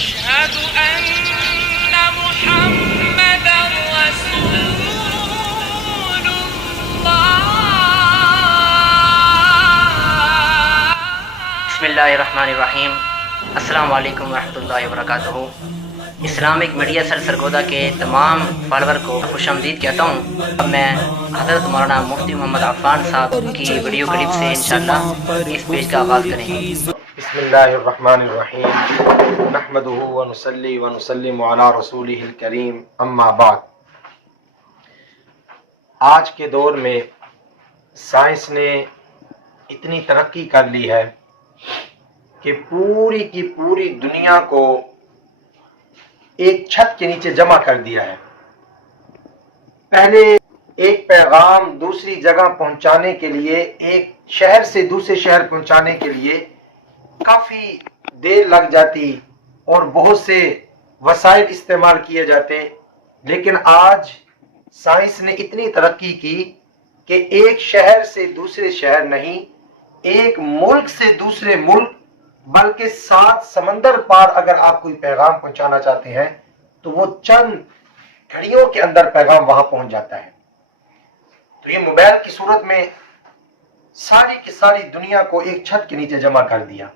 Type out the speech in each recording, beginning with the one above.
أشهد أن محمدا رسول الله. بسم اللہ الرحمن الرحیم. السلام علیکم ورحمۃ اللہ وبرکاتہ. اسلامک میڈیا سیل سرگودا کے تمام فالوور کو خوش آمدید کہتا ہوں. اب میں حضرت مولانا مفتی محمد عفان صاحب کی ویڈیو کلپ سے انشاءاللہ اس پیج کا آغاز کریں گے. بسم اللہ الرحمن الرحیم. نحمده ونصلی ونسلم علی رسولہ الکریم. اما بعد. آج کے دور میں سائنس نے اتنی ترقی کر لی ہے کہ پوری کی پوری دنیا کو ایک چھت کے نیچے جمع کر دیا ہے. پہلے ایک پیغام دوسری جگہ پہنچانے کے لیے، ایک شہر سے دوسرے شہر پہنچانے کے لیے کافی دیر لگ جاتی اور بہت سے وسائل استعمال کیے جاتے، لیکن آج سائنس نے اتنی ترقی کی کہ ایک شہر سے دوسرے شہر نہیں، ایک ملک سے دوسرے ملک، بلکہ 7 سمندر پار اگر آپ کوئی پیغام پہنچانا چاہتے ہیں تو وہ چند گھڑیوں کے اندر پیغام وہاں پہنچ جاتا ہے. تو یہ موبائل کی صورت میں ساری کی ساری دنیا کو ایک چھت کے نیچے جمع کر دیا.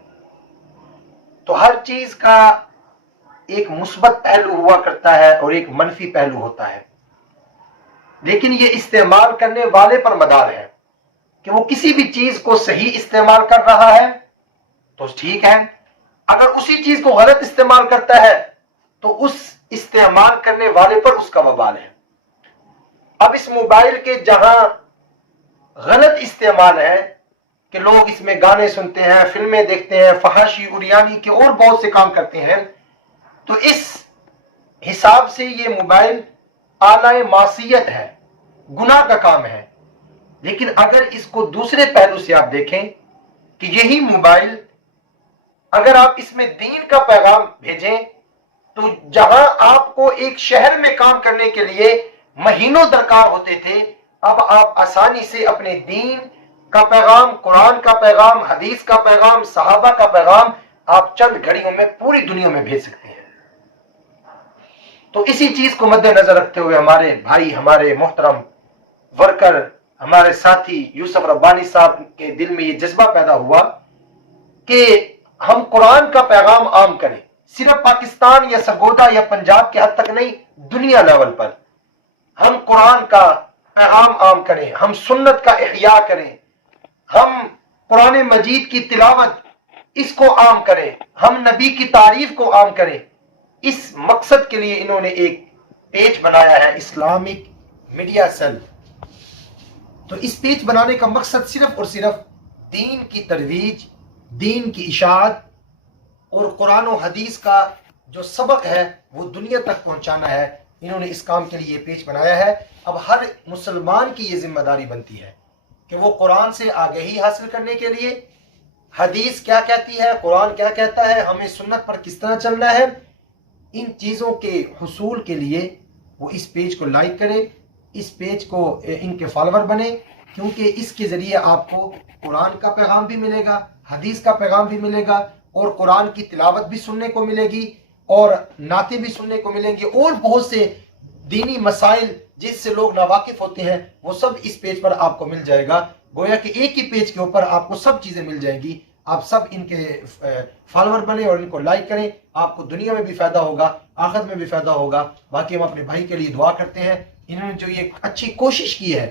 تو ہر چیز کا ایک مثبت پہلو ہوا کرتا ہے اور ایک منفی پہلو ہوتا ہے، لیکن یہ استعمال کرنے والے پر مدار ہے کہ وہ کسی بھی چیز کو صحیح استعمال کر رہا ہے تو ٹھیک ہے، اگر اسی چیز کو غلط استعمال کرتا ہے تو اس استعمال کرنے والے پر اس کا وبال ہے. اب اس موبائل کے جہاں غلط استعمال ہے کہ لوگ اس میں گانے سنتے ہیں، فلمیں دیکھتے ہیں، فحاشی اریانی کے اور بہت سے کام کرتے ہیں، تو اس حساب سے یہ موبائل اعلی معصیت ہے، گناہ کا کام ہے. لیکن اگر اس کو دوسرے پہلو سے آپ دیکھیں کہ یہی موبائل اگر آپ اس میں دین کا پیغام بھیجیں تو جہاں آپ کو ایک شہر میں کام کرنے کے لیے مہینوں درکار ہوتے تھے، اب آپ آسانی سے اپنے دین کا پیغام، قرآن کا پیغام، حدیث کا پیغام، صحابہ کا پیغام آپ چند گھڑیوں میں پوری دنیا میں بھیج سکتے ہیں. تو اسی چیز کو مد نظر رکھتے ہوئے ہمارے بھائی، ہمارے محترم ورکر، ہمارے ساتھی یوسف ربانی صاحب کے دل میں یہ جذبہ پیدا ہوا کہ ہم قرآن کا پیغام عام کریں، صرف پاکستان یا سرگودا یا پنجاب کے حد تک نہیں، دنیا لیول پر ہم قرآن کا پیغام عام کریں، ہم سنت کا احیاء کریں، ہم قرآن مجید کی تلاوت اس کو عام کریں، ہم نبی کی تعریف کو عام کریں. اس مقصد کے لیے انہوں نے ایک پیج بنایا ہے، اسلامک میڈیا سیل. تو اس پیج بنانے کا مقصد صرف اور صرف دین کی ترویج، دین کی اشاعت اور قرآن و حدیث کا جو سبق ہے وہ دنیا تک پہنچانا ہے. انہوں نے اس کام کے لیے یہ پیج بنایا ہے. اب ہر مسلمان کی یہ ذمہ داری بنتی ہے کہ وہ قرآن سے آگہی حاصل کرنے کے لیے حدیث کیا کہتی ہے، قرآن کیا کہتا ہے، ہمیں سنت پر کس طرح چلنا ہے، ان چیزوں کے حصول کے لیے وہ اس پیج کو لائک کرے، اس پیج کو ان کے فالوور بنے، کیونکہ اس کے ذریعے آپ کو قرآن کا پیغام بھی ملے گا، حدیث کا پیغام بھی ملے گا، اور قرآن کی تلاوت بھی سننے کو ملے گی، اور نعتیں بھی سننے کو ملیں گی، اور بہت سے دینی مسائل جس سے لوگ ناواقف ہوتے ہیں وہ سب اس پیج پر آپ کو مل جائے گا. گویا کہ ایک ہی پیج کے اوپر آپ کو سب چیزیں مل جائیں گی. آپ سب ان کے فالوور بنیں اور ان کو لائک کریں. آپ کو دنیا میں بھی فائدہ ہوگا، آخرت میں بھی فائدہ ہوگا. باقی ہم اپنے بھائی کے لیے دعا کرتے ہیں. انہوں نے جو یہ اچھی کوشش کی ہے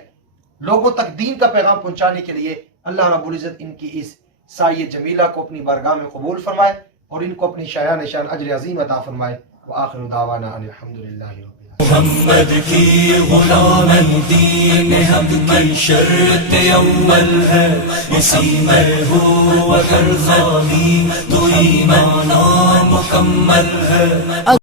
لوگوں تک دین کا پیغام پہنچانے کے لیے، اللہ رب العزت ان کی اس سعی جمیلہ کو اپنی بارگاہ میں قبول فرمائے اور ان کو اپنی شایان شان اجر عظیم عطا فرمائے. وآخر دعوانا ان الحمدللہ رب العالمین. محمد کی غلام دین حق کی شرط اول ہے، اسی میں ہو اگر خالی تو ایمان مکمل ہے.